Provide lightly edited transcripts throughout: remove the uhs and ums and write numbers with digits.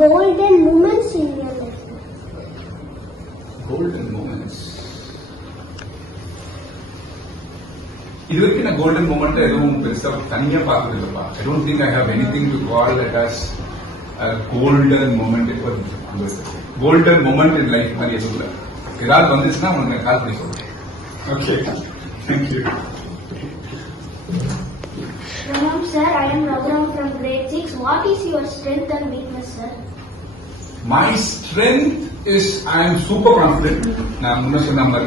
golden moments in your life? Golden moments. இது வரைக்கும் நான் கோல்டன் மூமெண்ட் எதுவும் பெருசா தனியா பார்த்தது இல்லப்பா. I don't think I have anything to call it as golden moment. இப்போ கோல்டன் மூமெண்ட் இன் லைஃப் மாதிரி எதுவும் இல்லை. ஏதாவது வந்துச்சுன்னா உனக்கு கால் பண்ணி சொல்றேன். Okay, thank you. Pranam sir, I am Raghuram from grade 6. What is your strength and weakness, sir? My strength is I am super confident. நான் முன்ன சொன்ன மாதிரி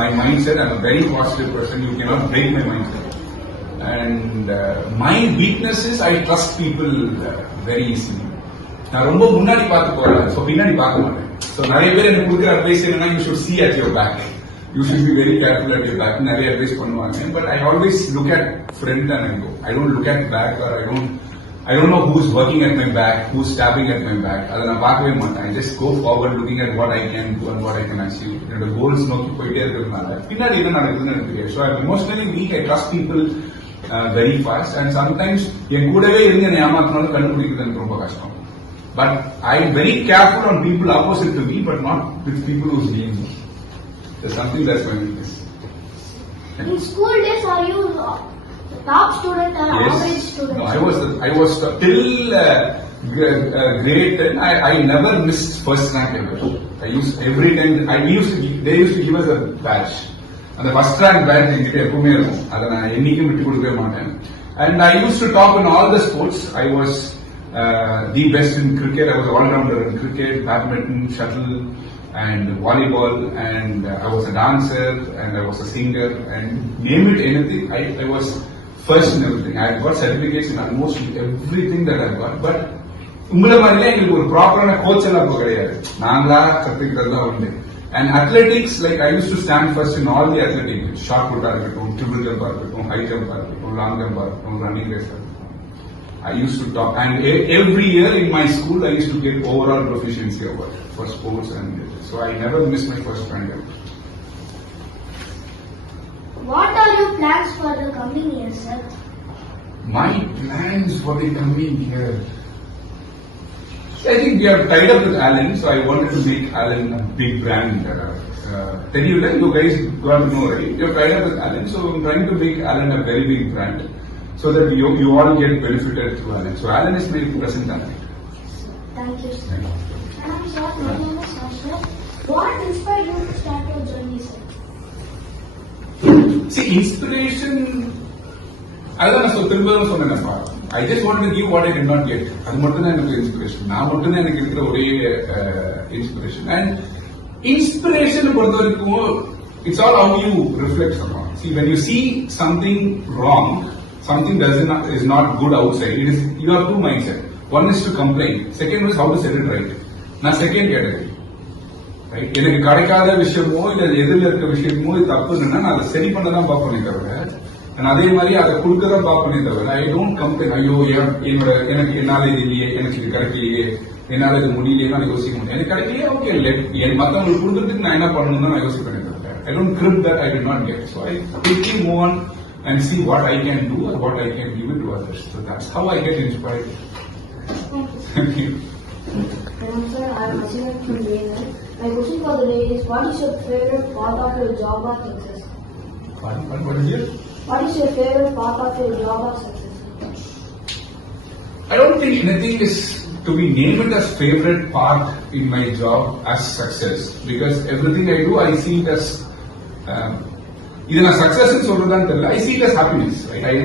my mindset, I am a very positive person. You cannot break my mindset. And my weakness is I trust people very easily. நான் ரொம்ப முன்னாடி பார்த்து போறேன், so பின்னாடி பார்க்க மாட்டேன். So நிறைய பேர் எனக்கு கொடுக்குற அட்வைஸ் என்னன்னா you should see at your back. You should be very careful at your back. நிறைய அட்வைஸ் பண்ணுவாங்க. But I always look at front and I go. I don't look at back or I don't know who's working at my back, who's stabbing at my back. அதை நான் பார்க்கவே மாட்டேன். I just go forward looking at what I can do and what I can achieve. என்னோட goals நோக்கி போயிட்டே இருக்கிறதுனால பின்னாடி என்ன நடக்குதுன்னு எனக்கு தெரியும். So I'm emotionally weak. I trust people very fast and sometimes என் கூடவே இருந்து என்னை ஏமாத்தினாலும் கண்டுபிடிக்கிறது எனக்கு ரொம்ப கஷ்டம். But I'm very careful on people opposite to me, but not with people who's near me. There's something that's my weakness. In school days, are you top student or average student? No, I was till grade 10. I never missed first rank ever. They used to give us a badge. And the first rank badge என்கிட்ட எப்பவுமே இருக்கும். அதை நான் என்னைக்கும் விட்டு கொடுக்கவே மாட்டேன். And I used to top in all the sports. I was the best in cricket. I was all-rounder in cricket, badminton, shuttle, and volleyball, and I was a dancer, and I was a singer, and name it anything, I was first in everything. I had got certificates in almost everything that I got, but உங்களை மாதிரிலாம் எங்களுக்கு ஒரு ப்ராப்பரான coach எல்லாம் இப்போ கிடையாது. நாங்களா கத்துக்கிறது தான் உண்டு. And athletics, like I used to stand first in all the athletics, shot put இருக்கட்டும், triple jump இருக்கட்டும், high jump இருக்கட்டும், long jump இருக்கட்டும், running race இருக்கட்டும். I used to top, and every year in my school I used to get overall proficiency award for sports, and so I never missed my first rank. What are your plans for the coming year, sir? My plans for the coming year. I think we are tied up with Allen, so I wanted to make Allen a big brand. You guys got to know, right? You're tied up with Allen, so I'm trying to make Allen a very big brand, so that you all get benefited through Allen. So Allen is my present talent. Thank you, sir. Sir, my name is Sasha. What inspired you to start your journey, sir? See, inspiration, அதான் நான் திரும்பவும் சொன்னேன்ப்பா. I just wanted to give what I did not get. அது மட்டும் தான் எனக்கு inspiration. நான் மட்டும் தான் எனக்கு இருக்கிற ஒரே இன்ஸ்பிரேஷன். And inspiration பொறுத்த வரைக்கும் it's all how you reflect upon. See, when you see something wrong, something is not good outside, you have two mindsets. One is to complain. Second is how to set it right. நான் second category. Right, எனக்கு கிடைக்காத விஷயமோ இல்ல எதிரில் இருக்க விஷயமோ தப்புன்னா நான் அதை சரி பண்ண தான் பார்ப்பேனே தவிர, அதே மாதிரி அதை கொடுக்கதான் பார்ப்பேனே தவிர ஐ டோன்ட் கம்ப்ளைன். ஐயோ எனக்கு என்னால இது இல்லையே, எனக்கு இது கிடைக்கலையே, என்னால இது முடியலையே நான் யோசிக்க முடியும். எனக்கு கிடைக்கலையே, ஓகே, மற்றவங்களுக்கு கொடுக்கறதுக்கு நான் என்ன பண்ணணும் தான் நான் யோசிப்பேனே தவிர I don't grip that I did not get. So I quickly move on and see what I can do or what I can give it to others. So that's how I get inspired. Thank you. Sir, I am Hasina from Raven. My question for the day is, what is your favorite part of your job or success? What is it? What is your favorite part of your job or success? I don't think anything is to be named as favorite part in my job as success, because everything I do, I see it as இது நான் success சொல்றதான்னு தெரியல. I see it as happiness. Right?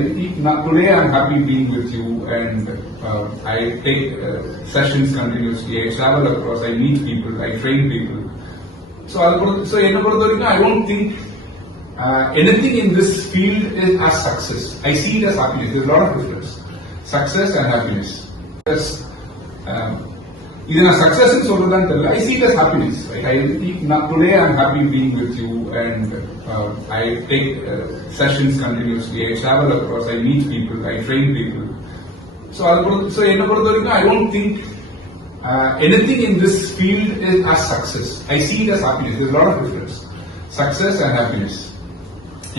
Today I'm happy being with you, and I take sessions continuously. I travel across. I meet people. I train people. So என்ன பொறுத்த வரைக்கும் I don't think anything in this field is as success. I see it as happiness. There's a lot of difference. Success and happiness. இது நான் success சொல்றதான்னு தெரியல. I see it as happiness. Right? Today I'm happy being with you, and I take sessions continuously. I travel across. I meet people. I train people. So என்ன பொறுத்த வரைக்கும் I don't think anything in this field is as success. I see it as happiness. There's a lot of difference. Success and happiness.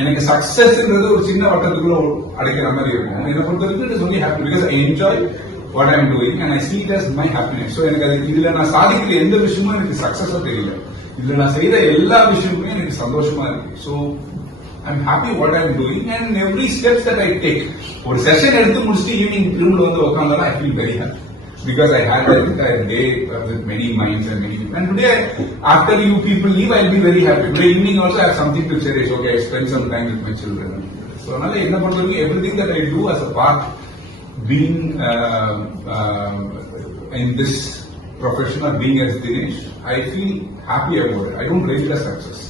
எனக்கு சக்சஸ்ன்றது ஒரு சின்ன வட்டத்துக்குள்ள அடைக்கிற மாதிரி இருக்கும். என்னை பொறுத்த வரைக்கும் it is only happy because I enjoy what I'm doing and I see it as my happiness. So எனக்கு அது இதுல நான் சாதிக்கிற எந்த விஷயமும் எனக்கு சக்சஸா தெரியல. இதுல நான் செய்யற எல்லா விஷயமுமே எனக்கு சந்தோஷமா இருக்கு. So I'm happy what I'm doing and every steps that I take. ஒரு செஷன் எடுத்து முடிச்சுட்டு ஈவினிங் ரூம்ல வந்து உட்கார்ந்தா I feel very happy because I had that entire day with many minds and many people. And today, after you people leave, I'll be very happy. Today evening also I have something to cherish. Okay, I spend some time with my children. So now everything that I do as a part, being in this profession or being as Dinesh, I feel happy about it. I don't rate it as success.